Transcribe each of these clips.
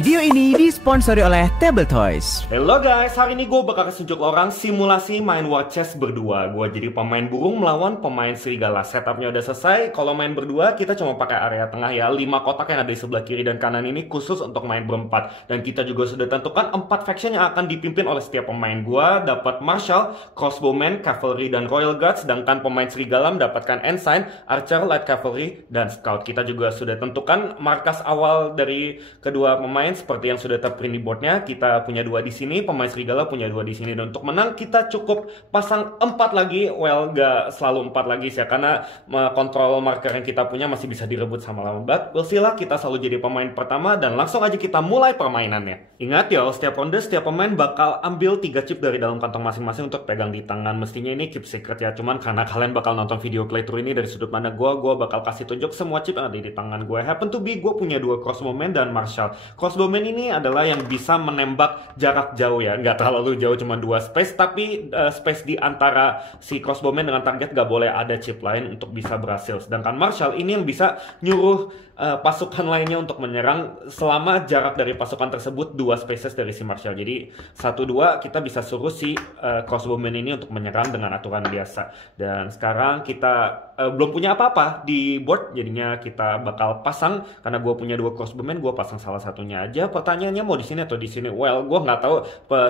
Video ini disponsori oleh Table Toys. Hello guys, hari ini gue bakal kasih tunjuk orang simulasi main war chess berdua. Gue jadi pemain burung melawan pemain serigala. Setupnya udah selesai. Kalau main berdua kita cuma pakai area tengah ya. 5 kotak yang ada di sebelah kiri dan kanan ini khusus untuk main berempat. Dan kita juga sudah tentukan 4 faction yang akan dipimpin oleh setiap pemain. Gue dapat Marshal, Crossbowman, Cavalry, dan Royal Guard. Sedangkan pemain serigala mendapatkan Ensign, Archer, Light Cavalry, dan Scout. Kita juga sudah tentukan markas awal dari kedua pemain seperti yang sudah terprint di boardnya. Kita punya 2 di sini, pemain serigala punya 2 di sini. Dan untuk menang kita cukup pasang 4 lagi. Well, gak selalu 4 lagi sih ya, karena kontrol marker yang kita punya masih bisa direbut sama lawan. But we'll see lah, kita selalu jadi pemain pertama dan langsung aja kita mulai permainannya. Ingat ya, setiap ronde setiap pemain bakal ambil 3 chip dari dalam kantong masing-masing untuk pegang di tangan. Mestinya ini keep secret ya, cuman karena kalian bakal nonton video playthrough ini dari sudut pandang gue bakal kasih tunjuk semua chip yang ada di tangan gue. Happen to be gue punya 2 Crossbowman dan Marshal. Crossbowman ini adalah yang bisa menembak jarak jauh ya, nggak terlalu jauh, cuma 2 space, tapi space di antara si Crossbowman dengan target nggak boleh ada chip lain untuk bisa berhasil. Sedangkan Marshal ini yang bisa nyuruh pasukan lainnya untuk menyerang selama jarak dari pasukan tersebut 2 spaces dari si Marshal. Jadi 1-2 kita bisa suruh si Crossbowman ini untuk menyerang dengan aturan biasa. Dan sekarang kita belum punya apa-apa di board, jadinya kita bakal pasang. Karena gue punya 2 Crossbowman, gue pasang salah satunya aja. Pertanyaannya mau di sini atau di sini? Well, gue nggak tahu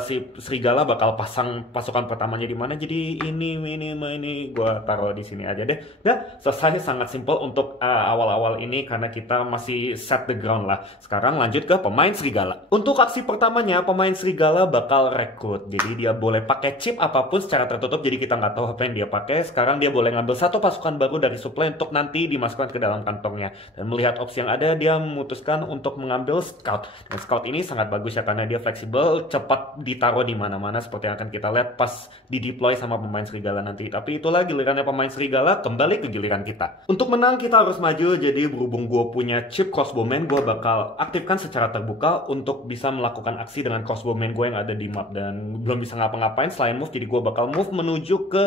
si serigala bakal pasang pasukan pertamanya di mana. Jadi ini gue taruh di sini aja deh. Dan selesai, sangat simple untuk awal-awal ini karena kita masih set the ground lah. Sekarang lanjut ke pemain serigala. Untuk aksi pertamanya, pemain serigala bakal rekrut. Jadi dia boleh pakai chip apapun secara tertutup. Jadi kita nggak tahu apa yang dia pakai. Sekarang dia boleh ngambil 1 pasukan baru dari supply untuk nanti dimasukkan ke dalam kantongnya. Dan melihat opsi yang ada, dia memutuskan untuk mengambil Scout. Dan Scout ini sangat bagus ya karena dia fleksibel, cepat ditaruh di mana-mana seperti yang akan kita lihat pas di deploy sama pemain serigala nanti. Tapi itulah gilirannya pemain serigala, kembali ke giliran kita. Untuk menang kita harus maju. Jadi berhubung gue punya chip Crossbowman, gue bakal aktifkan secara terbuka untuk bisa melakukan aksi dengan Crossbowman gue yang ada di map. Dan belum bisa ngapa-ngapain selain move, jadi gue bakal move menuju ke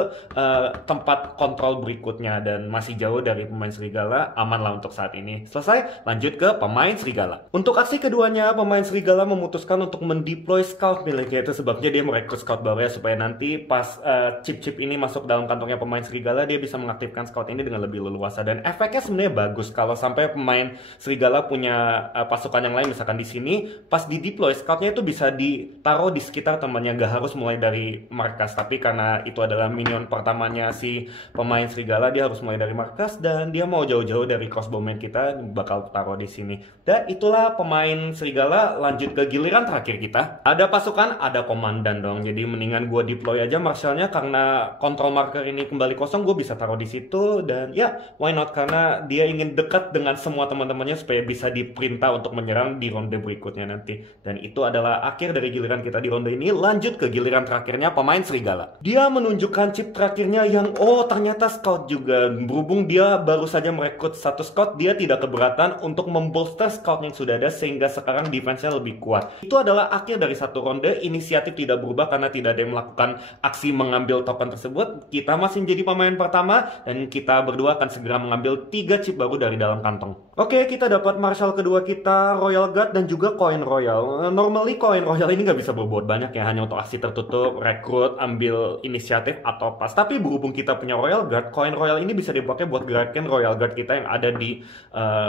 tempat kontrol berikutnya. Dan masih jauh dari pemain serigala, aman lah untuk saat ini. Selesai, lanjut ke pemain serigala. Untuk aksi keduanya, pemain serigala memutuskan untuk mendeploy Scout miliknya. Itu sebabnya dia merekrut Scout baru ya, supaya nanti pas chip-chip ini masuk dalam kantongnya pemain serigala, dia bisa mengaktifkan Scout ini dengan lebih leluasa. Dan efeknya sebenarnya bagus kalau sampai pemain serigala punya pasukan yang lain, misalkan di sini, pas di deploy Scoutnya itu bisa ditaruh di sekitar temannya, gak harus mulai dari markas. Tapi karena itu adalah minion pertamanya si pemain serigala, dia harus mulai dari markas dan dia mau jauh-jauh dari Crossbowman kita, bakal taruh di sini. Dan itulah pemain serigala. Lanjut ke giliran terakhir kita. Ada pasukan, ada komandan dong. Jadi mendingan gue deploy aja Marshalnya karena kontrol marker ini kembali kosong, gue bisa taruh di situ. Dan ya, why not, karena dia ingin dekat dengan semua teman-temannya supaya bisa diperintah untuk menyerang di ronde berikutnya nanti. Dan itu adalah akhir dari giliran kita di ronde ini. Lanjut ke giliran terakhirnya pemain serigala. Dia menunjukkan chip terakhirnya yang ternyata Scout juga. Berhubung dia baru saja merekrut 1 Scout, dia tidak keberatan untuk membolster Scout yang sudah ada sehingga sekarang defense-nya lebih kuat. Itu adalah akhir dari 1 ronde. Inisiatif tidak berubah karena tidak ada yang melakukan aksi mengambil token tersebut. Kita masih menjadi pemain pertama dan kita berdua akan segera mengambil 3 chip baru dari dalam kantong. Oke, kita dapat Marshal kedua kita, Royal Guard, dan juga koin Royal. Normally koin Royal ini nggak bisa berbuat banyak ya, hanya untuk aksi tertutup, rekrut, ambil inisiatif, atau pas. Tapi berhubung kita punya Royal Guard, koin Royal ini bisa dipakai buat gerakin Royal Guard kita yang ada di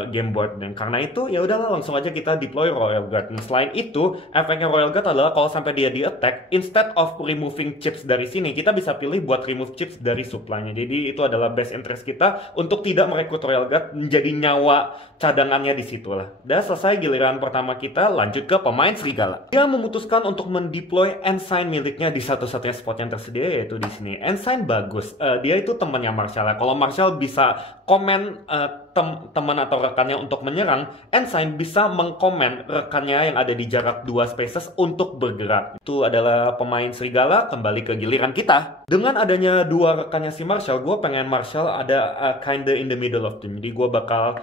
game board. Dan karena itu ya udahlah, langsung aja kita deploy Royal Guard. Dan selain itu, efeknya Royal Guard adalah kalau sampai dia di attack, instead of removing chips dari sini, kita bisa pilih buat remove chips dari supply-nya. Jadi itu adalah best interest kita untuk tidak merekrut Royal Guard, menjadi nyawa cadangannya di situ lah. Dan selesai giliran pertama kita, lanjut ke pemain serigala. Dia memutuskan untuk mendeploy Ensign miliknya di satu-satunya spot yang tersedia, yaitu di sini. Ensign bagus. Dia itu temannya Marshal. Kalau Marshal bisa komen teman atau rekannya untuk menyerang, Ensign bisa mengkomen rekannya yang ada di jarak 2 spaces untuk bergerak. Itu adalah pemain serigala. Kembali ke giliran kita. Dengan adanya 2 rekannya si Marshal, gue pengen Marshal ada kinda in the middle of them. Jadi gue bakal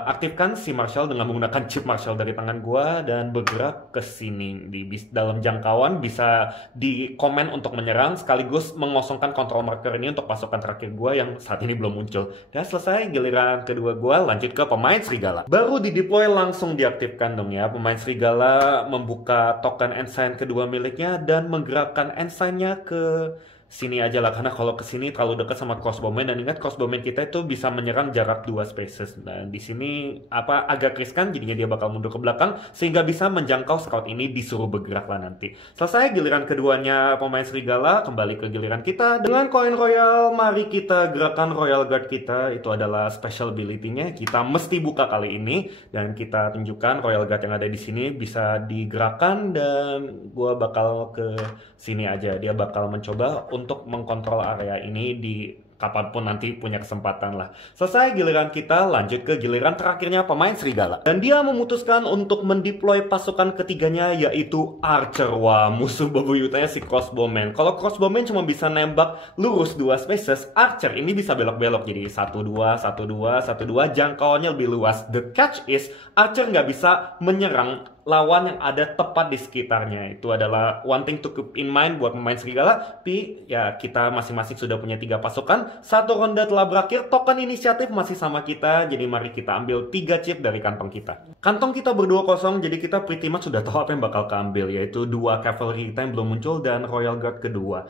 aktifkan si Marshal dengan menggunakan chip Marshal dari tangan gue dan bergerak ke sini. Di dalam jangkauan bisa di komen untuk menyerang sekaligus mengosongkan kontrol marker ini untuk pasukan terakhir gue yang saat ini belum muncul. Dan selesai giliran kedua kedua gue, lanjut ke pemain serigala. Baru di deploy langsung diaktifkan dong ya. Pemain serigala membuka token ensign kedua miliknya dan menggerakkan ensignnya ke sini aja lah, karena kalau ke sini terlalu dekat sama crossbowman, dan ingat crossbowman kita itu bisa menyerang jarak 2 spaces. Dan di sini agak riskan, jadinya dia bakal mundur ke belakang sehingga bisa menjangkau scout ini, disuruh bergerak lah nanti. Selesai giliran keduanya pemain serigala, kembali ke giliran kita dengan koin royal. Mari kita gerakan royal guard kita, itu adalah special ability-nya. Kita mesti buka kali ini dan kita tunjukkan royal guard yang ada di sini bisa digerakkan, dan gua bakal ke sini aja. Dia bakal mencoba untuk mengkontrol area ini di kapanpun nanti punya kesempatan lah. Selesai giliran kita, lanjut ke giliran terakhirnya pemain serigala. Dan dia memutuskan untuk mendeploy pasukan ketiganya, yaitu Archer. Wah, musuh bebuyutannya si crossbowman. Kalau crossbowman cuma bisa nembak lurus 2 spaces, Archer ini bisa belok-belok jadi 1-2, 1-2, 1-2, jangkauannya lebih luas. The catch is, Archer nggak bisa menyerang lawan yang ada tepat di sekitarnya. Itu adalah one thing to keep in mind buat pemain serigala. Tapi ya, kita masing-masing sudah punya 3 pasukan. 1 ronde telah berakhir, token inisiatif masih sama kita. Jadi mari kita ambil 3 chip dari kantong kita. Kantong kita berdua kosong, jadi kita pretty much sudah tahu apa yang bakal keambil, yaitu 2 cavalry kita yang belum muncul dan royal guard kedua.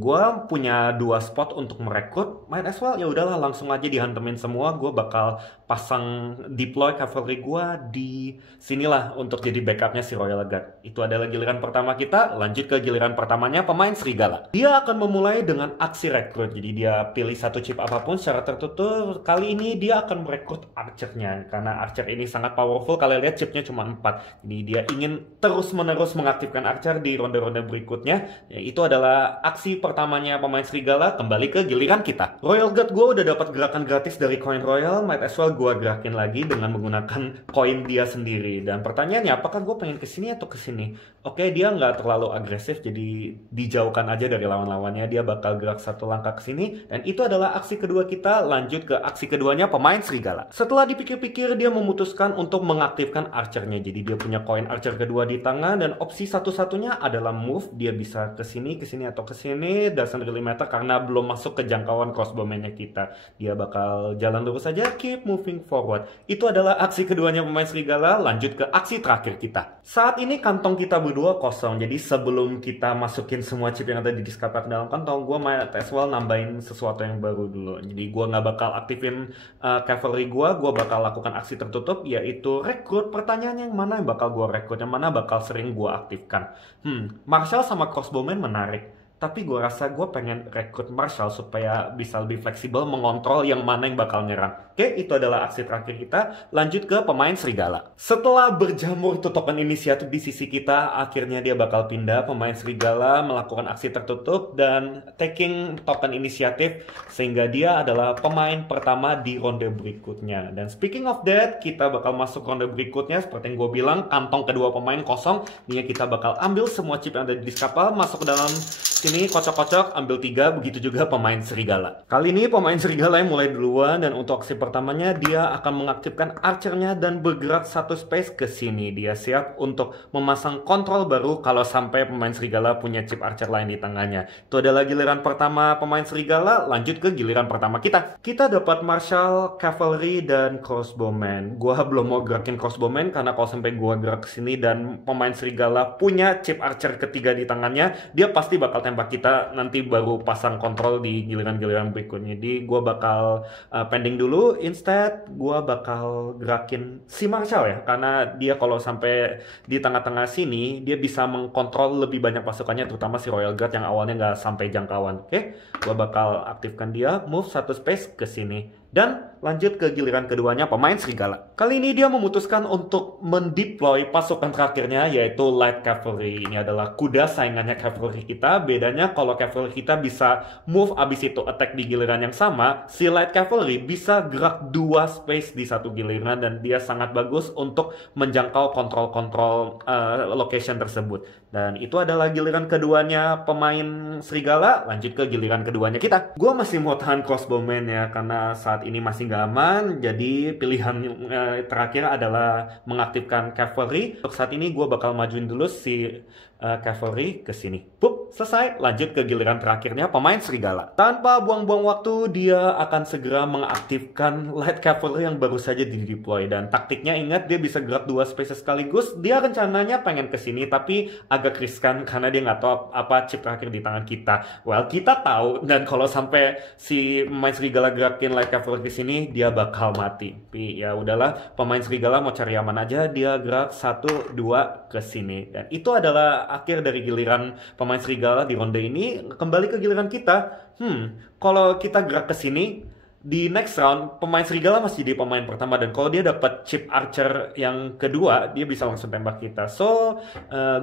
Gua punya 2 spot untuk merekrut. Might as well, ya udahlah langsung aja dihantemin semua. Gua bakal pasang deploy cavalry gua di sinilah untuk jadi backupnya si royal guard. Itu adalah giliran pertama kita. Lanjut ke giliran pertamanya pemain serigala. Dia akan memulai dengan aksi rekrut. Jadi dia pilih 1 chip apapun secara tertutup. Kali ini dia akan merekrut archernya, karena archer ini sangat powerful. Kalian lihat chipnya cuma 4. Jadi dia ingin terus-menerus mengaktifkan archer di ronde-ronde berikutnya. Ya, itu adalah aksi pertamanya pemain serigala. Kembali ke giliran kita. Royal guard gue udah dapat gerakan gratis dari koin royal. Might as well gue gerakin lagi dengan menggunakan koin dia sendiri. Dan pertanyaannya, apakah gue pengen kesini atau kesini? Oke, dia nggak terlalu agresif, jadi dijauhkan aja dari lawan-lawannya. Dia bakal gerak 1 langkah ke sini, dan itu adalah aksi kedua kita. Lanjut ke aksi keduanya pemain serigala. Setelah dipikir-pikir, dia memutuskan untuk mengaktifkan archernya. Jadi dia punya koin archer kedua di tangan, dan opsi satu-satunya adalah move. Dia bisa ke sini, atau ke sini. Doesn't really matter karena belum masuk ke jangkauan crossbowman-nya kita. Dia bakal jalan lurus saja, keep moving forward. Itu adalah aksi keduanya pemain serigala. Lanjut ke aksi terakhir kita. Saat ini kantong kita berdua kosong, jadi sebelum kita masukin semua chip yang ada di diskaper ke dalam kantong, gue might as well nambahin sesuatu yang baru dulu. Jadi gue nggak bakal aktifin cavalry gue bakal lakukan aksi tertutup, yaitu rekrut. Pertanyaannya, yang mana yang bakal gue rekrut, yang mana bakal sering gue aktifkan? Marshall sama crossbowman menarik, tapi gue rasa gue pengen rekrut Marshall supaya bisa lebih fleksibel mengontrol yang mana yang bakal nyerang. Oke, itu adalah aksi terakhir kita. Lanjut ke pemain serigala. Setelah berjamur tuh token inisiatif di sisi kita, akhirnya dia bakal pindah. Pemain serigala melakukan aksi tertutup dan taking token inisiatif, sehingga dia adalah pemain pertama di ronde berikutnya. Dan speaking of that, kita bakal masuk ronde berikutnya. Seperti yang gue bilang, kantong kedua pemain kosong. Ini kita bakal ambil semua chip yang ada di disk kapal, masuk ke dalam sini, kocok-kocok, ambil 3. Begitu juga pemain serigala. Kali ini pemain serigala yang mulai duluan, dan untuk aksi pertamanya dia akan mengaktifkan archernya dan bergerak 1 space ke sini. Dia siap untuk memasang kontrol baru kalau sampai pemain serigala punya chip archer lain di tangannya. Itu adalah giliran pertama pemain serigala. Lanjut ke giliran pertama kita. Kita dapat Marshall, cavalry, dan crossbowman. Gua belum mau gerakin crossbowman karena kalau sampai gua gerak ke sini dan pemain serigala punya chip archer ketiga di tangannya, dia pasti bakal tembak kita. Nanti baru pasang kontrol di giliran-giliran berikutnya. Jadi gua bakal pending dulu. Instead, gue bakal gerakin si Marshall ya, karena dia kalau sampai di tengah-tengah sini, dia bisa mengkontrol lebih banyak pasukannya, terutama si Royal Guard yang awalnya nggak sampai jangkauan. Oke, gue bakal aktifkan dia, move 1 space ke sini. Dan lanjut ke giliran keduanya pemain serigala. Kali ini dia memutuskan untuk mendeploy pasukan terakhirnya, yaitu light cavalry. Ini adalah kuda saingannya cavalry kita. Bedanya kalau cavalry kita bisa move abis itu attack di giliran yang sama, si light cavalry bisa gerak 2 space di 1 giliran, dan dia sangat bagus untuk menjangkau kontrol-kontrol location tersebut. Dan itu adalah giliran keduanya pemain serigala. Lanjut ke giliran keduanya kita. Gue masih mau tahan crossbowman ya, karena saat ini masih nggak aman. Jadi pilihan terakhir adalah mengaktifkan cavalry. Untuk saat ini gue bakal majuin dulu si cavalry ke sini. Pup, selesai. Lanjut ke giliran terakhirnya pemain serigala. Tanpa buang-buang waktu, dia akan segera mengaktifkan light cavalry yang baru saja di-deploy. Dan taktiknya ingat, dia bisa gerak 2 spaces sekaligus. Dia rencananya pengen ke sini, tapi agak riskan karena dia nggak tahu apa chip terakhir di tangan kita. Well, kita tahu, dan kalau sampai si pemain serigala gerakin light cavalry ke sini, dia bakal mati. Tapi ya udahlah, pemain serigala mau cari aman aja, dia gerak 1, 2 ke sini. Dan itu adalah akhir dari giliran pemain serigala di ronde ini. Kembali ke giliran kita. Kalau kita gerak ke sini, di next round pemain serigala masih jadi pemain pertama, dan kalau dia dapat chip archer yang kedua, dia bisa langsung tembak kita. So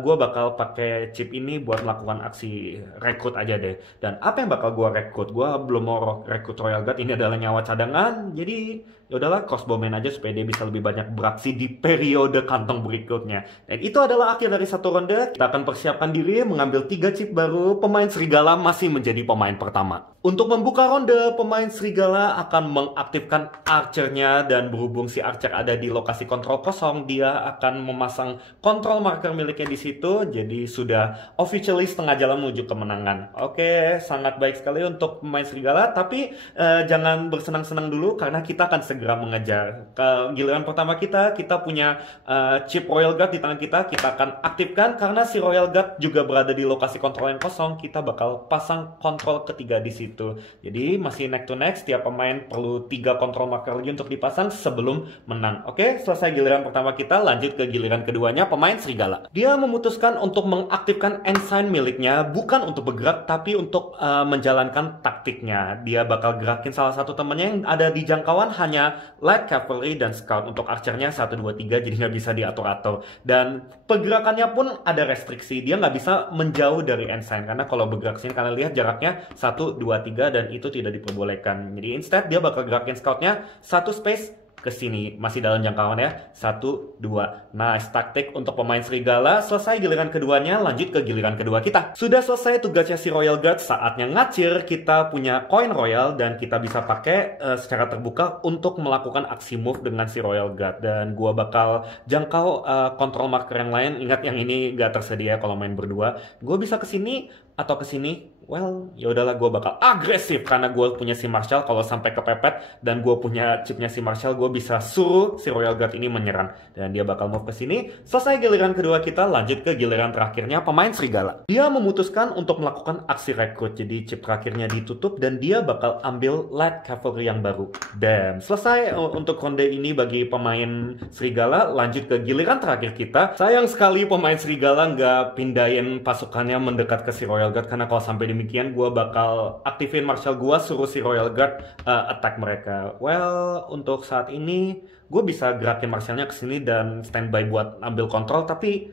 gue bakal pakai chip ini buat melakukan aksi rekrut aja deh. Dan apa yang bakal gue rekrut? Gue belum mau rekrut Royal Guard, ini adalah nyawa cadangan, jadi ya udahlah crossbowman aja supaya dia bisa lebih banyak beraksi di periode kantong berikutnya. Dan itu adalah akhir dari 1 ronde. Kita akan persiapkan diri mengambil 3 chip baru. Pemain serigala masih menjadi pemain pertama. Untuk membuka ronde, pemain serigala akan mengaktifkan archernya, dan berhubung si archer ada di lokasi kontrol kosong, dia akan memasang kontrol marker miliknya di situ. Jadi sudah officially setengah jalan menuju kemenangan. Oke, sangat baik sekali untuk pemain serigala, tapi jangan bersenang-senang dulu karena kita akan segera mengejar. Ke giliran pertama kita punya chip Royal Guard di tangan kita akan aktifkan. Karena si Royal Guard juga berada di lokasi kontrol yang kosong, kita bakal pasang kontrol ketiga di situ. Jadi masih neck to neck, setiap pemain perlu 3 kontrol marker lagi untuk dipasang sebelum menang. Oke, selesai giliran pertama kita, lanjut ke giliran keduanya pemain serigala. Dia memutuskan untuk mengaktifkan ensign miliknya, bukan untuk bergerak tapi untuk menjalankan taktiknya. Dia bakal gerakin salah satu temannya yang ada di jangkauan hanya light cavalry dan scout. Untuk archernya 1, 2, 3, jadi nggak bisa diatur-atur. Dan pergerakannya pun ada restriksi, dia nggak bisa menjauh dari ensign, karena kalau bergerak sini kalian lihat jaraknya 1, 2, 3, dan itu tidak diperbolehkan. Jadi instead dia bakal gerakin scoutnya 1 space ke sini, masih dalam jangkauan ya. 1, 2. Nice taktik untuk pemain serigala. Selesai giliran keduanya, lanjut ke giliran kedua kita. Sudah selesai tugasnya si Royal Guard, saatnya ngacir. Kita punya koin royal dan kita bisa pakai secara terbuka untuk melakukan aksi move dengan si Royal Guard. Dan gua bakal jangkau kontrol marker yang lain. Ingat, yang ini gak tersedia kalau main berdua. Gua bisa ke sini atau ke sini. Well, ya udahlah, gue bakal agresif karena gue punya si Marshall. Kalau sampai kepepet dan gue punya chipnya si Marshall, gue bisa suruh si Royal Guard ini menyerang, dan dia bakal move ke sini. Selesai giliran kedua kita, lanjut ke giliran terakhirnya pemain serigala. Dia memutuskan untuk melakukan aksi rekrut, jadi chip terakhirnya ditutup dan dia bakal ambil light cavalry yang baru. Damn, selesai untuk ronde ini bagi pemain serigala. Lanjut ke giliran terakhir kita. Sayang sekali pemain serigala nggak pindahin pasukannya mendekat ke si Royal Guard, karena kalau sampai demikian gue bakal aktifin Marshall gue, suruh si Royal Guard attack mereka. Well, untuk saat ini gue bisa gerakin Marshallnya ke sini dan standby buat ambil kontrol, tapi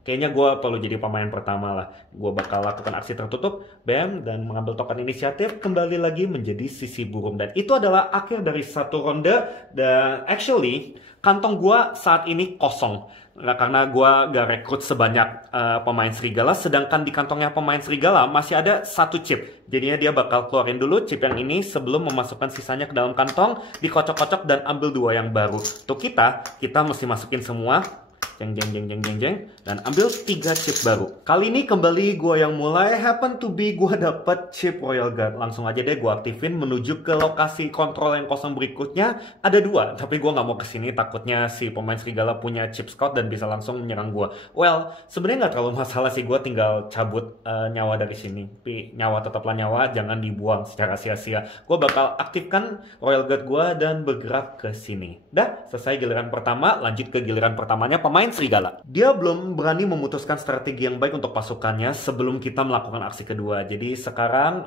kayaknya gue perlu jadi pemain pertama lah. Gue bakal lakukan aksi tertutup, bam, dan mengambil token inisiatif, kembali lagi menjadi sisi burung. Dan itu adalah akhir dari 1 ronde. Dan actually kantong gue saat ini kosong, karena gue gak rekrut sebanyak pemain serigala. Sedangkan di kantongnya pemain serigala masih ada 1 chip. Jadinya dia bakal keluarin dulu chip yang ini sebelum memasukkan sisanya ke dalam kantong, dikocok-kocok dan ambil 2 yang baru. Untuk kita mesti masukin semua, jeng, dan ambil 3 chip baru. Kali ini kembali gue yang mulai. Happen to be gue dapet chip Royal Guard. Langsung aja deh gue aktifin menuju ke lokasi kontrol yang kosong berikutnya. Ada 2, tapi gue nggak mau kesini, takutnya si pemain serigala punya chip scout dan bisa langsung menyerang gue. Well, sebenarnya nggak terlalu masalah sih, gue tinggal cabut nyawa dari sini. Tapi nyawa tetaplah nyawa, jangan dibuang secara sia-sia. Gue bakal aktifkan Royal Guard gue dan bergerak ke sini. Dah, selesai giliran pertama, lanjut ke giliran pertamanya pemain serigala. Dia belum berani memutuskan strategi yang baik untuk pasukannya sebelum kita melakukan aksi kedua. Jadi sekarang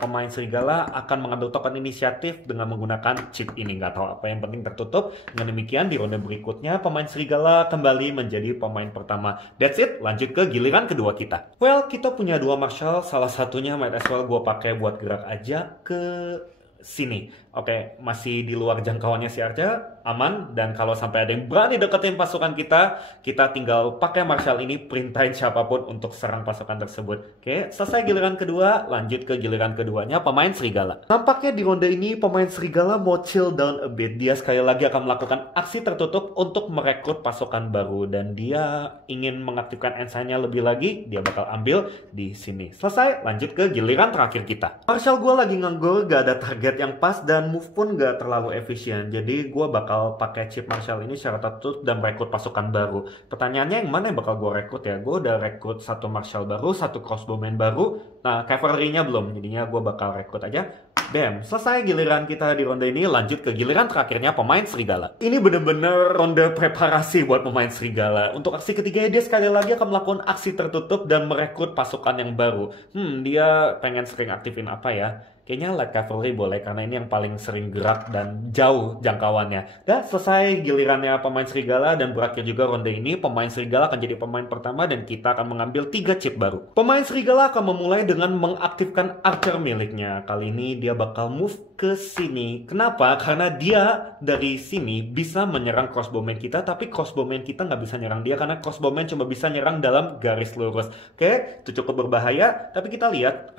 pemain serigala akan mengambil token inisiatif dengan menggunakan chip ini. Nggak tahu apa, yang penting tertutup. Dengan demikian di ronde berikutnya pemain serigala kembali menjadi pemain pertama. That's it, lanjut ke giliran kedua kita. Well, kita punya 2 Marshall, salah satunya might as well gue pakai buat gerak aja ke sini. Oke, masih di luar jangkauannya si Archer, aman. Dan kalau sampai ada yang berani deketin pasukan kita tinggal pakai Marshal ini, perintahin siapapun untuk serang pasukan tersebut. Oke, selesai giliran kedua, lanjut ke giliran keduanya, pemain Serigala. Nampaknya di ronde ini pemain Serigala mau chill down a bit. Dia sekali lagi akan melakukan aksi tertutup untuk merekrut pasukan baru. Dan dia ingin mengaktifkan ensign-nya lebih lagi, dia bakal ambil di sini. Selesai, lanjut ke giliran terakhir kita. Marshal gue lagi nganggur, gak ada target yang pas, dan move pun gak terlalu efisien. Jadi gue bakal pakai chip Marshal ini secara tertutup dan merekrut pasukan baru. Pertanyaannya yang mana yang bakal gue rekrut ya? Gue udah rekrut satu Marshal baru, satu crossbowman baru. Nah, cavalry-nya belum, jadinya gue bakal rekrut aja. Bam, selesai giliran kita di ronde ini, lanjut ke giliran terakhirnya pemain Serigala. Ini bener-bener ronde preparasi buat pemain Serigala. Untuk aksi ketiga dia sekali lagi akan melakukan aksi tertutup dan merekrut pasukan yang baru. Dia pengen sering aktifin apa ya? Kayaknya light cavalry boleh, karena ini yang paling sering gerak dan jauh jangkauannya. Dan selesai gilirannya pemain Serigala dan berakhir juga ronde ini. Pemain Serigala akan jadi pemain pertama dan kita akan mengambil 3 chip baru. Pemain Serigala akan memulai dengan mengaktifkan archer miliknya. Kali ini dia bakal move ke sini. Kenapa? Karena dia dari sini bisa menyerang crossbowman kita, tapi crossbowman kita nggak bisa nyerang dia karena crossbowman cuma bisa nyerang dalam garis lurus. Oke, itu cukup berbahaya. Tapi kita lihat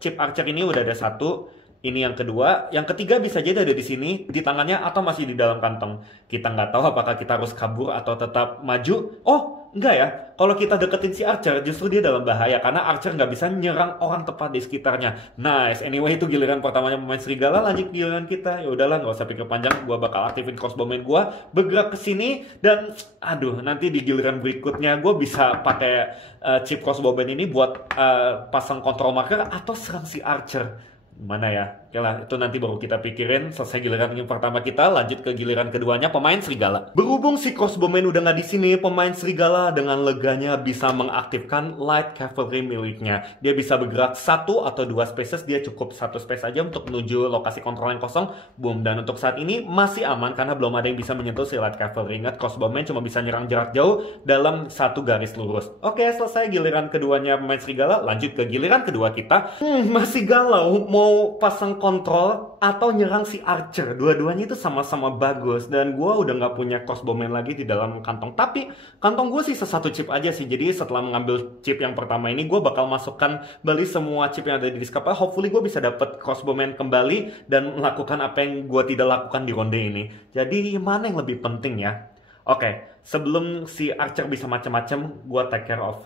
chip archer ini udah ada satu. Ini yang kedua, yang ketiga bisa jadi ada di sini, di tangannya atau masih di dalam kantong. Kita nggak tahu apakah kita harus kabur atau tetap maju. Oh, enggak ya. Kalau kita deketin si Archer, justru dia dalam bahaya karena Archer nggak bisa nyerang orang tepat di sekitarnya. Nice. Anyway, itu giliran pertamanya pemain Serigala. Lanjut giliran kita. Ya udahlah, nggak usah pikir panjang. Gua bakal aktifin crossbowman gua, bergerak ke sini dan aduh, nanti di giliran berikutnya gua bisa pakai chip crossbowman ini buat pasang control marker atau serang si Archer. Mana ya? Oke lah, itu nanti baru kita pikirin. Selesai giliran yang pertama kita, lanjut ke giliran keduanya pemain Serigala. Berhubung si crossbowman udah nggak di sini, pemain Serigala dengan leganya bisa mengaktifkan light cavalry miliknya. Dia bisa bergerak 1 atau 2 spaces, dia cukup 1 space aja untuk menuju lokasi kontrol yang kosong. Boom, dan untuk saat ini masih aman karena belum ada yang bisa menyentuh si light cavalry. Ingat, crossbowman cuma bisa nyerang jarak jauh dalam 1 garis lurus. Oke, selesai giliran keduanya pemain Serigala, lanjut ke giliran kedua kita. Masih galau mau pasang kontrol atau nyerang si Archer. Dua-duanya itu sama-sama bagus. Dan gue udah nggak punya crossbowman lagi di dalam kantong. Tapi kantong gue sisa 1 chip aja sih. Jadi setelah mengambil chip yang pertama ini, gue bakal masukkan balik semua chip yang ada di disk kapal. Hopefully gue bisa dapet crossbowman kembali dan melakukan apa yang gue tidak lakukan di ronde ini. Jadi mana yang lebih penting ya? Oke, sebelum si Archer bisa macam-macam, gue take care of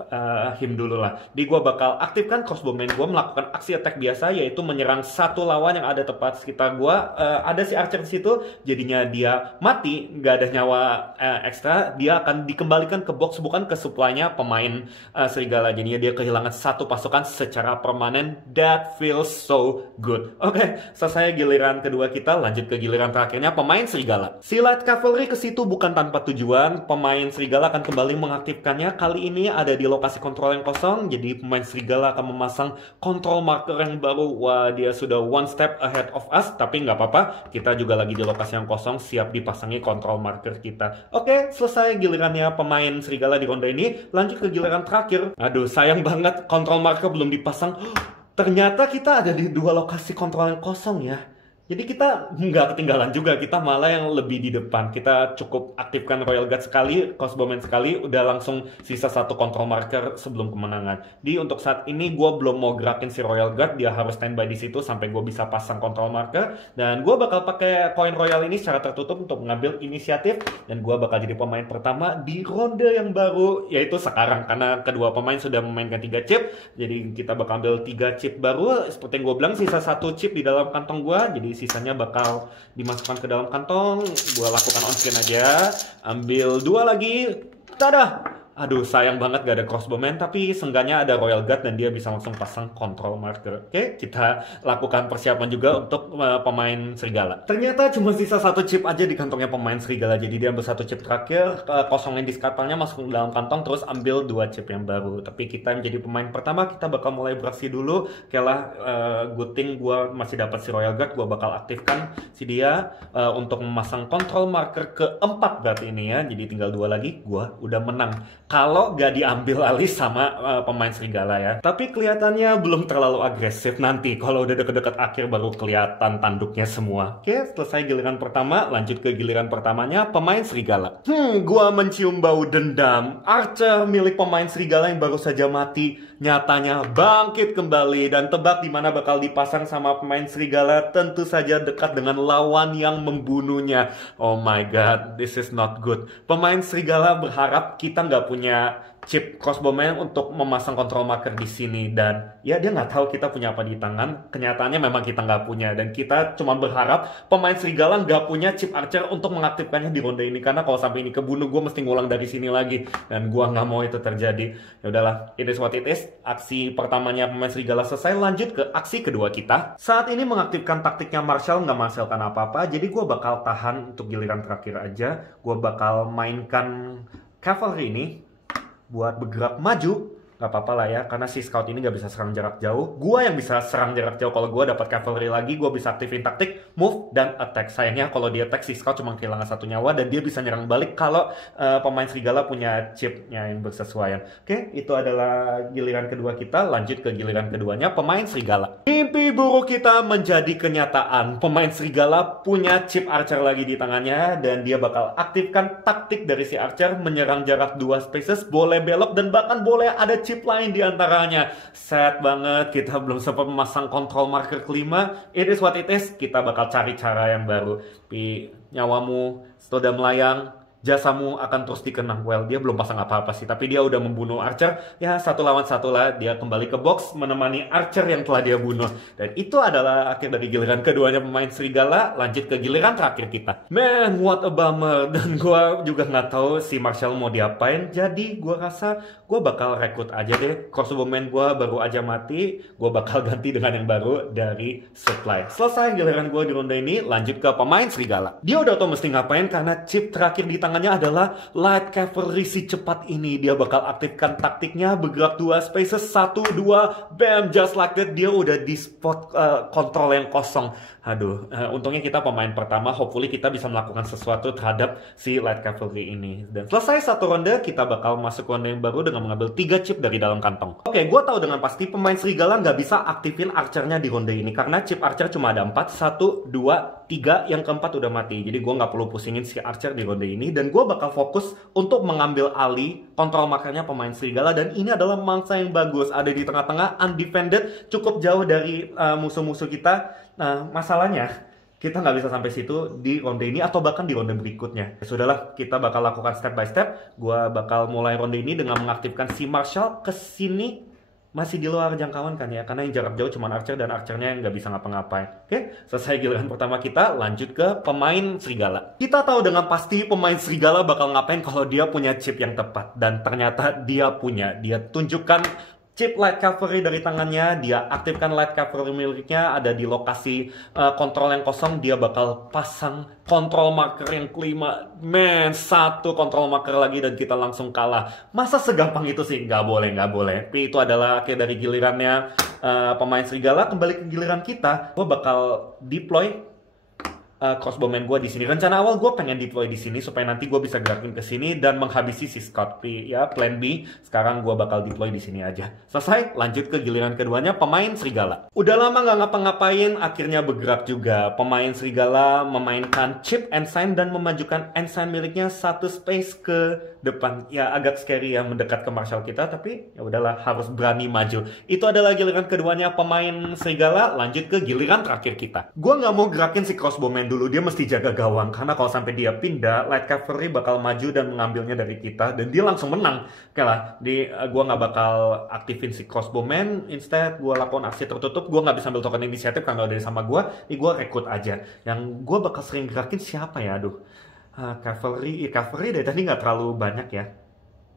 him dulu lah. Di gue bakal aktifkan crossbowman gue, melakukan aksi attack biasa, yaitu menyerang satu lawan yang ada tepat sekitar gue. Ada si Archer di situ, jadinya dia mati, nggak ada nyawa ekstra. Dia akan dikembalikan ke box, bukan ke supply-nya pemain Serigala. Jadinya dia kehilangan 1 pasukan secara permanen. That feels so good. Oke, selesai giliran kedua kita, lanjut ke giliran terakhirnya pemain Serigala. Si light cavalry ke situ bukan tanpa tujuan. Pemain Serigala akan kembali mengaktifkannya. Kali ini ada di lokasi kontrol yang kosong. Jadi pemain Serigala akan memasang control marker yang baru. Wah, dia sudah 1 step ahead of us. Tapi nggak apa-apa, kita juga lagi di lokasi yang kosong, siap dipasangi control marker kita. Oke, selesai gilirannya pemain Serigala di ronde ini. Lanjut ke giliran terakhir. Aduh, sayang banget control marker belum dipasang. Ternyata kita ada di 2 lokasi kontrol yang kosong ya. Jadi kita nggak ketinggalan juga, kita malah yang lebih di depan. Kita cukup aktifkan Royal Guard sekali, crossbowman sekali, udah langsung sisa 1 control marker sebelum kemenangan. Di untuk saat ini gue belum mau gerakin si Royal Guard, dia harus standby di situ sampai gue bisa pasang control marker. Dan gue bakal pakai koin royal ini secara tertutup untuk mengambil inisiatif. Dan gue bakal jadi pemain pertama di ronde yang baru, yaitu sekarang. Karena kedua pemain sudah memainkan 3 chip, jadi kita bakal ambil 3 chip baru. Seperti yang gue bilang, sisa 1 chip di dalam kantong gue, jadi sisanya bakal dimasukkan ke dalam kantong. Gue lakukan on screen aja. Ambil 2 lagi. Tada! Aduh, sayang banget gak ada crossbowman, tapi seenggaknya ada Royal Guard dan dia bisa langsung pasang control marker. Oke, kita lakukan persiapan juga untuk pemain Serigala. Ternyata cuma sisa 1 chip aja di kantongnya pemain Serigala. Jadi dia ambil 1 chip terakhir, kosongin disk kapalnya, masuk ke dalam kantong, terus ambil 2 chip yang baru. Tapi kita menjadi pemain pertama, kita bakal mulai beraksi dulu. Oke lah, good thing gue masih dapat si Royal Guard, gue bakal aktifkan si dia untuk memasang control marker keempat berarti ini ya. Jadi tinggal 2 lagi, gue udah menang. kalau gak diambil alih sama pemain serigala ya. Tapi kelihatannya belum terlalu agresif. Nanti kalau udah deket-deket akhir baru kelihatan tanduknya semua. Oke, selesai giliran pertama, lanjut ke giliran pertamanya pemain serigala. Gua mencium bau dendam. Archer milik pemain serigala yang baru saja mati nyatanya bangkit kembali, dan tebak di mana bakal dipasang sama pemain serigala? Tentu saja dekat dengan lawan yang membunuhnya. Oh my god, this is not good. Pemain serigala berharap kita nggak punya chip crossbowman untuk memasang control marker di sini, dan ya dia nggak tahu kita punya apa di tangan. Kenyataannya memang kita nggak punya, dan kita cuma berharap pemain serigala nggak punya chip archer untuk mengaktifkannya di ronde ini, karena kalau sampai ini kebunuh gue mesti ngulang dari sini lagi, dan gue nggak mau itu terjadi. Ya udahlah, it is what it is. Aksi pertamanya pemain serigala selesai, lanjut ke aksi kedua kita. Saat ini mengaktifkan taktiknya Marshall nggak menghasilkan apa-apa, jadi gue bakal tahan untuk giliran terakhir aja. Gue bakal mainkan cavalry ini buat bergerak maju. Gak apa-apa lah ya, karena si scout ini gak bisa serang jarak jauh. Gua yang bisa serang jarak jauh. Kalau gua dapat cavalry lagi, gua bisa aktifin taktik move dan attack. Sayangnya kalau dia attack, si scout cuma kehilangan 1 nyawa, dan dia bisa nyerang balik kalau pemain serigala punya chipnya yang bersesuaian. Oke, itu adalah giliran kedua kita. Lanjut ke giliran keduanya, pemain serigala. Mimpi buruk kita menjadi kenyataan. Pemain serigala punya chip archer lagi di tangannya, dan dia bakal aktifkan taktik dari si archer, menyerang jarak 2 spaces, boleh belok, dan bahkan boleh ada chip lain di antaranya. Sad banget, kita belum sempat memasang control marker kelima. It is what it is, kita bakal cari cara yang baru. Tapi nyawamu sudah melayang, jasamu akan terus dikenang. Well, dia belum pasang apa-apa sih, tapi dia udah membunuh Archer. Ya, 1 lawan 1 lah. Dia kembali ke box menemani Archer yang telah dia bunuh. Dan itu adalah akhir dari giliran keduanya pemain serigala. Lanjut ke giliran terakhir kita. Man, what a bummer. Dan gue juga nggak tahu si Marshall mau diapain. Jadi gue rasa gue bakal rekrut aja deh. Crossbowman gue baru aja mati. Gue bakal ganti dengan yang baru dari supply. Selesai giliran gue di ronde ini. Lanjut ke pemain serigala. Dia udah tau mesti ngapain, karena chip terakhir di tangannya adalah light cavalry. Si cepat ini dia bakal aktifkan taktiknya, bergerak 2 spaces, 1, 2, bam, just like that. Dia udah di spot kontrol yang kosong. Aduh, untungnya kita pemain pertama. Hopefully kita bisa melakukan sesuatu terhadap si light cavalry ini. Dan selesai 1 ronde, kita bakal masuk ronde yang baru dengan mengambil 3 chip dari dalam kantong. Oke, gue tahu dengan pasti pemain serigala nggak bisa aktifin archernya di ronde ini, karena chip archer cuma ada 4, 1, 2, 3, yang keempat udah mati. Jadi gue nggak perlu pusingin si archer di ronde ini, dan gue bakal fokus untuk mengambil alih kontrol markernya pemain serigala. Dan ini adalah mangsa yang bagus, ada di tengah-tengah, undefended, cukup jauh dari musuh-musuh kita. Nah, masalahnya kita nggak bisa sampai situ di ronde ini atau bahkan di ronde berikutnya. Ya sudahlah, kita bakal lakukan step by step. Gua bakal mulai ronde ini dengan mengaktifkan si Marshall ke sini. Masih di luar jangkauan kan ya, karena yang jarak jauh cuma archer, dan archernya yang nggak bisa ngapa-ngapain. Oke, selesai giliran pertama kita, lanjut ke pemain serigala. Kita tahu dengan pasti pemain serigala bakal ngapain kalau dia punya chip yang tepat, dan ternyata dia punya. Dia tunjukkan chip light cavalry dari tangannya, dia aktifkan light cavalry miliknya, ada di lokasi kontrol yang kosong. Dia bakal pasang kontrol marker yang kelima. Man, 1 kontrol marker lagi dan kita langsung kalah. Masa segampang itu sih? Nggak boleh, nggak boleh. Tapi itu adalah akhir dari gilirannya pemain serigala. Kembali ke giliran kita, gue bakal deploy crossbowman gue di sini. Rencana awal gue pengen deploy di sini supaya nanti gue bisa gerakin ke sini dan menghabisi si scout. Ya, plan B. Sekarang gue bakal deploy di sini aja. Selesai, lanjut ke giliran keduanya pemain serigala. Udah lama nggak ngapa-ngapain, akhirnya bergerak juga. Pemain serigala memainkan chip ensign dan memajukan ensign miliknya 1 space ke depan. Ya, agak scary ya mendekat ke Marshall kita, tapi ya udahlah, harus berani maju. Itu adalah giliran keduanya pemain serigala. Lanjut ke giliran terakhir kita. Gue nggak mau gerakin si crossbowman dulu, dia mesti jaga gawang, karena kalau sampai dia pindah, light cavalry bakal maju dan mengambilnya dari kita, dan dia langsung menang. Oke lah, gue nggak bakal aktifin si crossbowman. Instead, gue lakukan aksi tertutup. Gue nggak bisa ambil token inisiatif karena udah sama gue. Ini gue rekrut aja. Yang gue bakal sering gerakin siapa ya? Aduh, cavalry dari tadi nggak terlalu banyak ya.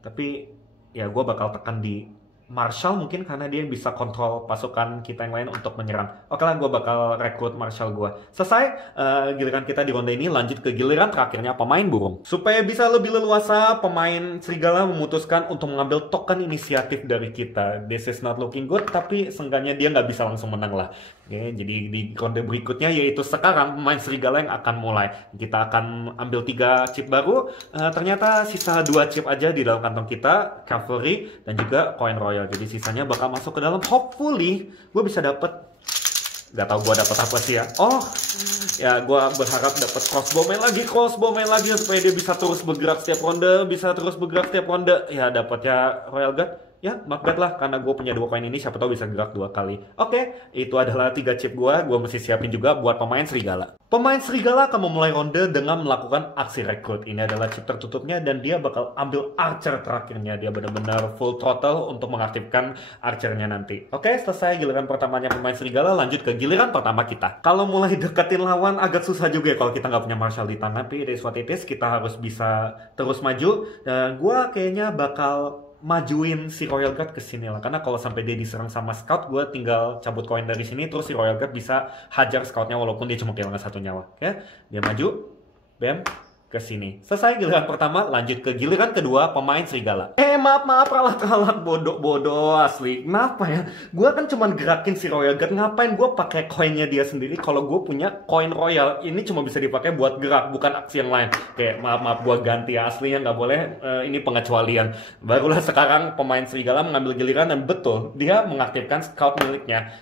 Tapi ya gue bakal tekan di Marshall mungkin karena dia yang bisa kontrol pasukan kita yang lain untuk menyerang. Oke lah, gue bakal rekrut Marshall gue. Selesai giliran kita di ronde ini, lanjut ke giliran terakhirnya pemain burung. Supaya bisa lebih leluasa, pemain serigala memutuskan untuk mengambil token inisiatif dari kita. This is not looking good, tapi seenggaknya dia nggak bisa langsung menang lah. Oke, jadi di ronde berikutnya, yaitu sekarang pemain serigala yang akan mulai. Kita akan ambil 3 chip baru. Ternyata sisa 2 chip aja di dalam kantong kita, cavalry dan juga coin royal. Jadi sisanya bakal masuk ke dalam. Hopefully gue bisa dapet, nggak tahu gue dapet apa sih ya. Oh ya, gue berharap dapet crossbowman lagi supaya dia bisa terus bergerak setiap ronde, ya dapatnya royal guard. Ya, not bad lah, karena gue punya 2 koin ini, siapa tahu bisa gerak 2 kali. Oke, itu adalah 3 chip gue mesti siapin juga buat pemain serigala. Pemain serigala akan memulai ronde dengan melakukan aksi rekrut. Ini adalah chip tertutupnya dan dia bakal ambil archer terakhirnya. Dia benar-benar full throttle untuk mengaktifkan archernya nanti. Oke, selesai giliran pertamanya pemain serigala, lanjut ke giliran pertama kita. Kalau mulai deketin lawan agak susah juga ya kalau kita nggak punya Marshall di tangan, tapi it is what it is, kita harus bisa terus maju. Dan gue kayaknya bakal majuin si Royal Guard ke sini lah, karena kalau sampai dia diserang sama scout, gue tinggal cabut koin dari sini, terus si Royal Guard bisa hajar scoutnya walaupun dia cuma kehilangan 1 nyawa. Oke, dia maju, bam, ke sini. Selesai giliran pertama, lanjut ke giliran kedua pemain serigala. Maaf, ralat bodoh asli. Kenapa ya? Gue kan cuma gerakin si Royal Guard, ngapain gue pakai koinnya dia sendiri kalau gue punya koin royal? Ini cuma bisa dipakai buat gerak, bukan aksi yang lain. Kayak maaf gue ganti ya, aslinya nggak boleh. Ini pengecualian. Barulah sekarang pemain serigala mengambil giliran dan betul dia mengaktifkan scout miliknya.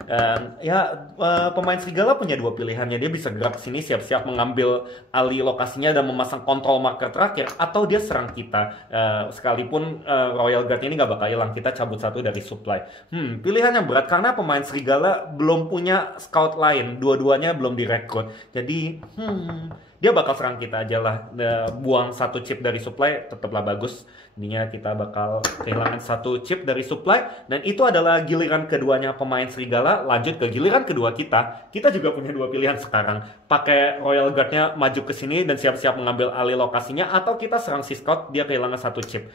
Pemain serigala punya 2 pilihannya. Dia bisa gerak ke sini siap-siap mengambil alih lokasinya dan memasang kontrol marker terakhir, atau dia serang kita. Sekalipun Royal Guard ini nggak bakal hilang, kita cabut 1 dari supply. Pilihannya berat karena pemain serigala belum punya scout lain, dua-duanya belum direkrut. Jadi dia bakal serang kita aja lah. Buang 1 chip dari supply tetaplah bagus. Ininya kita bakal kehilangan 1 chip dari supply, dan itu adalah giliran keduanya pemain serigala. Lanjut ke giliran kedua kita. Kita juga punya 2 pilihan sekarang. Pakai Royal Guard-nya maju ke sini dan siap-siap mengambil alih lokasinya, atau kita serang si scout, dia kehilangan 1 chip.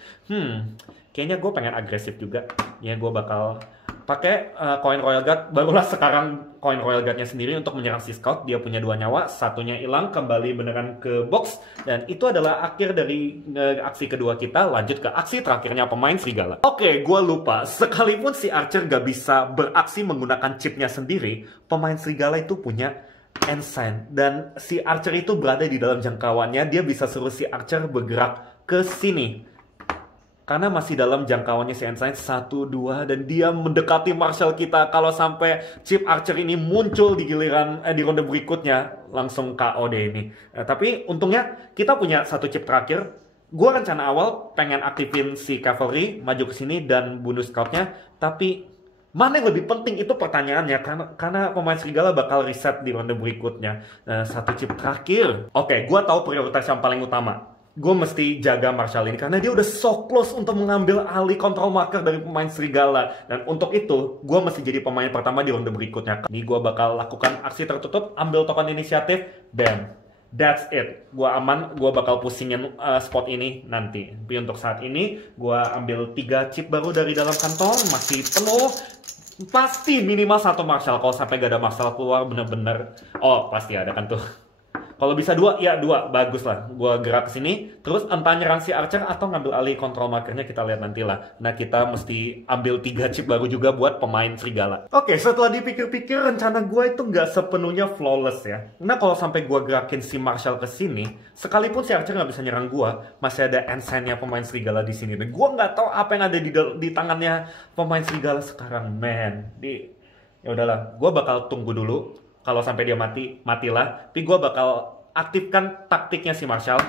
Kayaknya gue pengen agresif juga. Ya, gue bakal pakai koin Royal Guard. Barulah sekarang koin Royal Guard-nya sendiri untuk menyerang si scout. Dia punya 2 nyawa, 1-nya hilang, kembali beneran ke box. Dan itu adalah akhir dari aksi kedua kita. Lanjut ke aksi terakhirnya pemain serigala. Oke, gue lupa. Sekalipun si Archer gak bisa beraksi menggunakan chipnya sendiri, pemain serigala itu punya ensign. Dan si Archer itu berada di dalam jangkauannya. Dia bisa suruh si Archer bergerak ke sini. Karena masih dalam jangkauannya si ensign 1, 2, dan dia mendekati Marshall kita. Kalau sampai chip Archer ini muncul di giliran di ronde berikutnya, langsung KO deh ini. Tapi untungnya kita punya 1 chip terakhir. Gue rencana awal pengen aktifin si cavalry, maju ke sini dan bunuh scoutnya. Tapi mana yang lebih penting itu pertanyaannya, karena pemain serigala bakal reset di ronde berikutnya. 1 chip terakhir. Oke, gue tahu prioritas yang paling utama. Gue mesti jaga Marshall ini karena dia udah so close untuk mengambil alih kontrol marker dari pemain serigala. Dan untuk itu, gue mesti jadi pemain pertama di ronde berikutnya. Ini gue bakal lakukan aksi tertutup, ambil token inisiatif, bam. That's it. Gue aman, gue bakal pusingin spot ini nanti. Tapi untuk saat ini, gue ambil 3 chip baru dari dalam kantong, masih penuh. Pasti minimal 1 Marshall. Kalau sampai gak ada Marshall keluar, bener-bener. Oh, pasti ada kan tuh. Kalau bisa 2, ya 2, bagus lah. Gue gerak ke sini, terus entah nyerang si Archer atau ngambil alih kontrol markernya, kita lihat nanti lah. Nah, kita mesti ambil 3 chip baru juga buat pemain serigala. Oke, setelah dipikir-pikir, rencana gue itu nggak sepenuhnya flawless ya. Nah, kalau sampai gue gerakin si Marshall ke sini, sekalipun si Archer nggak bisa nyerang gue, masih ada ensign-nya pemain serigala di sini. Dan gue nggak tahu apa yang ada di tangannya pemain serigala sekarang, man. Ya udahlah, gue bakal tunggu dulu. Kalau sampai dia mati, matilah. Tapi gue bakal aktifkan taktiknya si Marshall,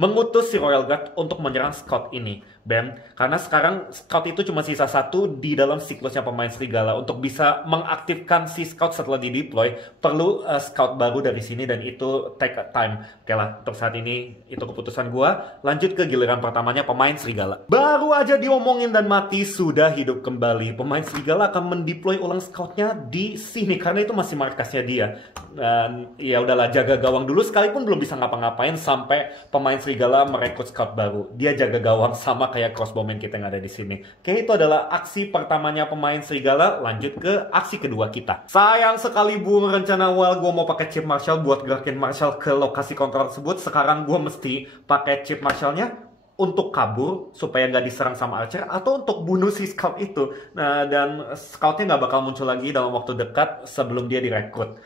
mengutus si Royal Guard untuk menyerang scout ini. Bam. Karena sekarang scout itu cuma sisa 1 di dalam siklusnya pemain serigala. Untuk bisa mengaktifkan si scout setelah di deploy, perlu scout baru dari sini, dan itu take time. Oke lah, untuk saat ini itu keputusan gua. Lanjut ke giliran pertamanya pemain serigala. Baru aja diomongin dan mati, sudah hidup kembali. Pemain serigala akan mendeploy ulang scoutnya di sini karena itu masih markasnya dia. Dan ya udahlah, jaga gawang dulu, sekalipun belum bisa ngapa-ngapain sampai pemain serigala merekrut scout baru. Dia jaga gawang sama kayak crossbowman kita yang ada di sini. Oke, itu adalah aksi pertamanya pemain serigala. Lanjut ke aksi kedua kita. Sayang sekali Bung, rencana awal gue mau pakai chip Marshall buat gerakin Marshall ke lokasi kontrol tersebut. Sekarang gue mesti pakai chip Marshallnya untuk kabur supaya nggak diserang sama Archer atau untuk bunuh si scout itu. Nah, dan scoutnya nggak bakal muncul lagi dalam waktu dekat sebelum dia direkrut.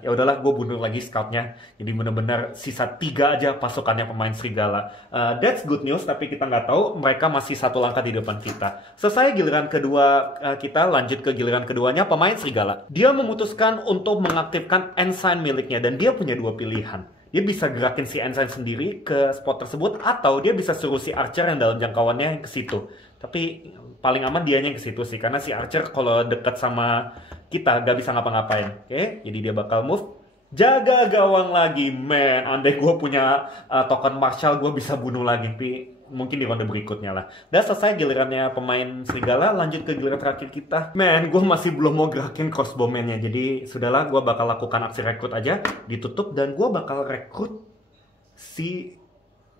Ya udahlah, gue bunuh lagi scoutnya. Jadi bener-bener sisa 3 aja pasukannya pemain serigala. That's good news, tapi kita nggak tahu mereka masih 1 langkah di depan kita. Selesai giliran kedua kita, lanjut ke giliran keduanya pemain serigala. Dia memutuskan untuk mengaktifkan ensign miliknya dan dia punya 2 pilihan. Dia bisa gerakin si ensign sendiri ke spot tersebut atau dia bisa suruh si Archer yang dalam jangkauannya ke situ. Tapi paling aman dianya yang ke situ sih, karena si Archer kalau dekat sama kita gak bisa ngapa-ngapain. Oke, jadi dia bakal move. Jaga gawang lagi, man. Andai gue punya token Marshall, gue bisa bunuh lagi. Tapi mungkin di ronde berikutnya lah. Dan selesai gilirannya pemain serigala, lanjut ke giliran terakhir kita. Man, gue masih belum mau gerakin crossbowman-nya. Jadi sudahlah, gue bakal lakukan aksi rekrut aja. Ditutup dan gue bakal rekrut si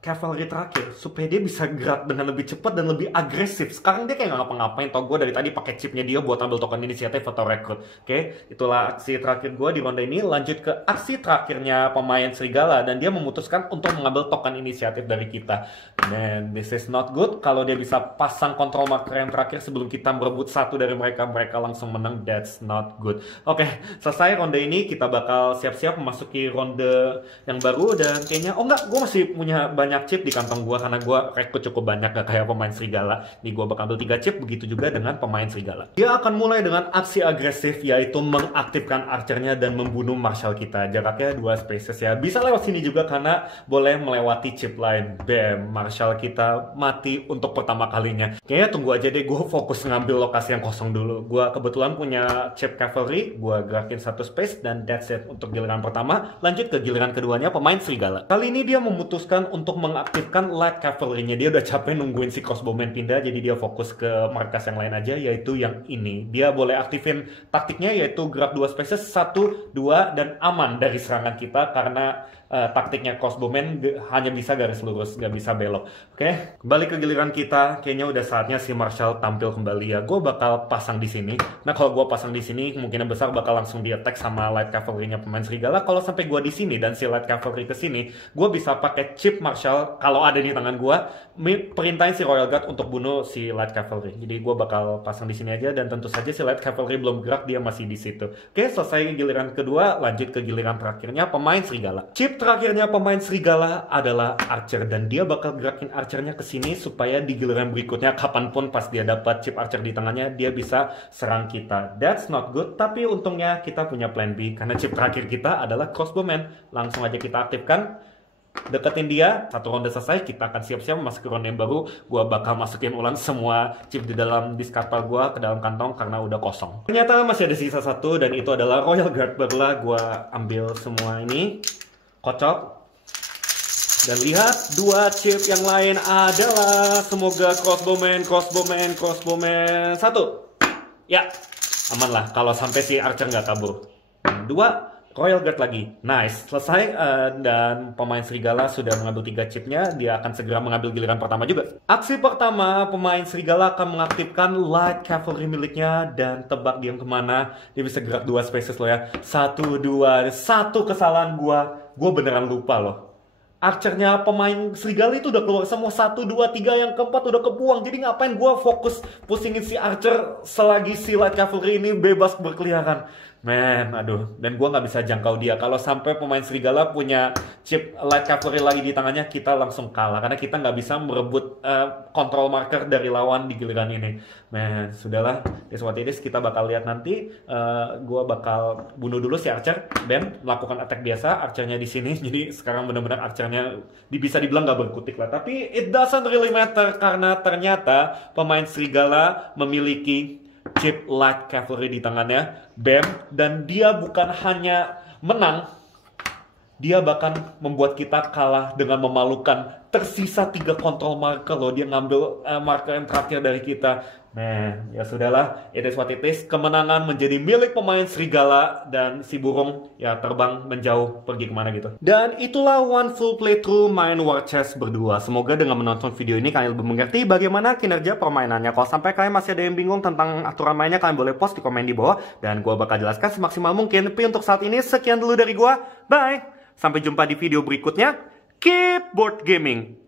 cavalry terakhir supaya dia bisa gerak dengan lebih cepat dan lebih agresif. Sekarang dia kayak nggak ngapa-ngapain. Tau gue dari tadi pakai chipnya dia buat ambil token inisiatif atau rekrut. Oke, itulah aksi terakhir gue di ronde ini. Lanjut ke aksi terakhirnya pemain serigala dan dia memutuskan untuk mengambil token inisiatif dari kita. Man, this is not good. Kalau dia bisa pasang control marker yang terakhir sebelum kita merebut 1 dari mereka, mereka langsung menang. That's not good. Oke, selesai ronde ini, kita bakal siap-siap memasuki ronde yang baru. Dan kayaknya, oh enggak, gue masih punya banyak chip di kantong gue karena gue rekrut cukup banyak, gak kayak pemain serigala. Nih gue bakal ambil 3 chip, begitu juga dengan pemain serigala. Dia akan mulai dengan aksi agresif, yaitu mengaktifkan archernya dan membunuh marshal kita. Jaraknya 2 spaces ya. Bisa lewat sini juga karena boleh melewati chip lain. Bam, marshal kita mati untuk pertama kalinya. Kayaknya tunggu aja deh, gue fokus ngambil lokasi yang kosong dulu. Gue kebetulan punya chip cavalry, gue gerakin 1 space dan that's it untuk giliran pertama. Lanjut ke giliran keduanya pemain serigala. Kali ini dia memutuskan untuk mengaktifkan light cavalry-nya. Dia udah capek nungguin si crossbowman pindah, jadi dia fokus ke markas yang lain aja, yaitu yang ini. Dia boleh aktifin taktiknya, yaitu gerak 2 spaces, 1, 2, dan aman dari serangan kita, karena taktiknya crossbowman hanya bisa garis lurus, nggak bisa belok. Oke, kembali ke giliran kita. Kayaknya udah saatnya si Marshall tampil kembali ya. Gue bakal pasang di sini. Nah, kalau gue pasang di sini, kemungkinan besar bakal langsung di attack sama light cavalry-nya pemain serigala. Kalau sampai gue di sini dan si light cavalry ke sini, gue bisa pakai chip Marshall kalau ada di tangan gue, perintahin si Royal Guard untuk bunuh si light cavalry. Jadi gue bakal pasang di sini aja, dan tentu saja si light cavalry belum gerak, dia masih di situ. Oke, selesai giliran kedua, lanjut ke giliran terakhirnya pemain serigala. Chip terakhirnya pemain serigala adalah Archer, dan dia bakal gerakin Archernya ke sini supaya di giliran berikutnya kapanpun pas dia dapat chip Archer di tangannya, dia bisa serang kita. That's not good, tapi untungnya kita punya plan B karena chip terakhir kita adalah crossbowman. Langsung aja kita aktifkan. Deketin dia, 1 ronde selesai, kita akan siap-siap masuk ke ronde yang baru. Gua bakal masukin ulang semua chip di dalam discard pile gua ke dalam kantong karena udah kosong. Ternyata masih ada sisa 1 dan itu adalah Royal Guard. Barulah gua ambil semua ini, kocok. Dan lihat 2 chip yang lain adalah, semoga crossbowman 1. Ya, aman lah kalau sampai si Archer nggak kabur. 2 Royal Guard lagi. Nice, selesai. Dan pemain serigala sudah mengambil 3 chipnya. Dia akan segera mengambil giliran pertama juga. Aksi pertama, pemain serigala akan mengaktifkan light cavalry miliknya. Dan tebak dia kemana. Dia bisa gerak 2 spaces loh ya. 1, 2, 1 kesalahan gua beneran lupa loh. Archernya pemain serigala itu udah keluar semua, 1, 2, 3, yang keempat udah kebuang. Jadi ngapain gua fokus pusingin si Archer selagi si light cavalry ini bebas berkeliaran. Man, aduh. Dan gue nggak bisa jangkau dia. Kalau sampai pemain serigala punya chip light cavalry lagi di tangannya, kita langsung kalah. Karena kita nggak bisa merebut control marker dari lawan di giliran ini. Man, sudahlah. That's what it is. Kita bakal lihat nanti. Gue bakal bunuh dulu si Archer. Bam, melakukan attack biasa. Archernya di sini. Jadi sekarang benar-benar Archernya bisa dibilang nggak berkutik lah. Tapi it doesn't really matter. Karena ternyata pemain serigala memiliki chip light cavalry di tangannya. Bam, dan dia bukan hanya menang, dia bahkan membuat kita kalah dengan memalukan. Tersisa 3 control marker loh. Dia ngambil marker yang terakhir dari kita. Man, ya sudahlah, it is what it is. Kemenangan menjadi milik pemain serigala dan si burung ya terbang menjauh pergi kemana gitu. Dan itulah one full playthrough main War Chess berdua. Semoga dengan menonton video ini kalian lebih mengerti bagaimana kinerja permainannya. Kalau sampai kalian masih ada yang bingung tentang aturan mainnya, kalian boleh post di komen di bawah dan gua bakal jelaskan semaksimal mungkin. Tapi untuk saat ini sekian dulu dari gua. Bye. Sampai jumpa di video berikutnya. Keep board gaming.